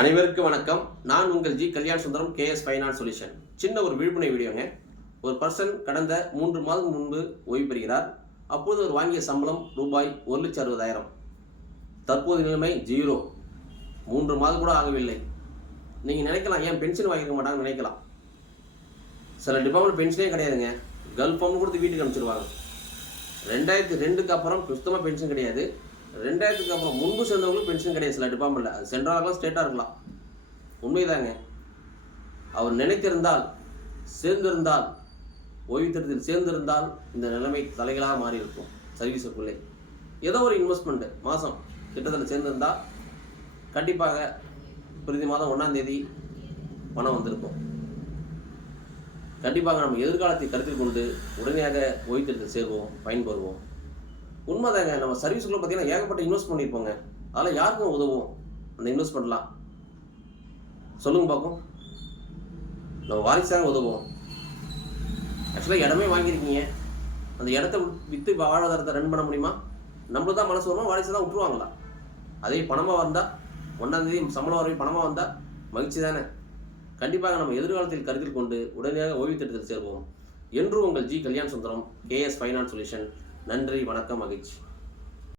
அனைவருக்கும் வணக்கம். நான் உங்கள் G Kalyan Sundaram KS finance solution. சின்ன ஒரு விழிப்புணர்வு வீடியோங்க. ஒரு பர்சன் கடந்த மூன்று மாதம் முன்பு ஓய்வு பெறுகிறார். அப்போது அவர் வாங்கிய சம்பளம் ரூபாய் ஒரு லட்சம் அறுபதாயிரம். தற்போது நிலைமை ஜீரோ. மூன்று மாதம் கூட ஆகவில்லை. நீங்கள் நினைக்கலாம் ஏன் பென்ஷன் வாங்கிக்க மாட்டாங்கன்னு நினைக்கலாம். சில டிபார்ட்மெண்ட் பென்ஷனே கிடையாதுங்க. கேர்ள் ஃபோன் கொடுத்து வீட்டுக்கு அனுப்பிச்சிடுவாங்க ரெண்டாயிரத்தி ரெண்டுக்கு அப்புறம் சுத்தமாக பென்ஷன் கிடையாது. ரெண்டாயிரத்துக்கு அப்புறம் முன்பு சேர்ந்தவங்களுக்கு பென்ஷன் கிடையாது. சில டிபார்ட்மெண்ட்டில் அது சென்ட்ரலாக இருக்கலாம் ஸ்டேட்டாக இருக்கலாம். உண்மைதாங்க. அவர் நினைத்திருந்தால் சேர்ந்திருந்தால் ஓய்வு திட்டத்தில் சேர்ந்திருந்தால் இந்த நிலைமை தலைகளாக மாறி இருக்கும் சர்வீஸுக்குள்ளே ஏதோ ஒரு இன்வெஸ்ட்மெண்ட்டு மாதம் திட்டத்தில் சேர்ந்திருந்தால் கண்டிப்பாக பிரதி மாதம் ஒன்றாம் தேதி பணம் வந்திருக்கும். கண்டிப்பாக நம்ம எதிர்காலத்தை கருத்தில் கொண்டு உடனடியாக ஓய்வு திட்டத்தில் சேர்வோம் பயன்பெறுவோம். உண்மைதாங்க நம்ம சர்வீஸ்குள்ளே பார்த்தீங்கன்னா ஏகப்பட்ட இன்வெஸ்ட் பண்ணியிருப்போங்க அதெல்லாம் யாருக்கும் உதவும். அந்த இன்வெஸ்ட் பண்ணலாம். சொல்லுங்க பார்ப்போம். நம்ம வாரிசாக உதவும். ஆக்சுவலாக இடமே வாங்கியிருக்கீங்க. அந்த இடத்த விற்று வாழ்வாதாரத்தை ரன் பண்ண முடியுமா? நம்மளுக்கு தான் மனசு வருமா? வாரிசு தான் விட்டுருவாங்களா? அதே பணமாக வந்தால் ஒன்றாந்தேதி சம்பளம் வரையும் பணமாக வந்தால் மகிழ்ச்சி தானே? கண்டிப்பாக நம்ம எதிர்காலத்தில் கருத்தில் கொண்டு உடனடியாக ஓய்வு திட்டத்தில் சேர்வோம். என்று உங்கள் G Kalyana Sundaram KS finance solution நன்றி வணக்கம் மகிழ்ச்சி.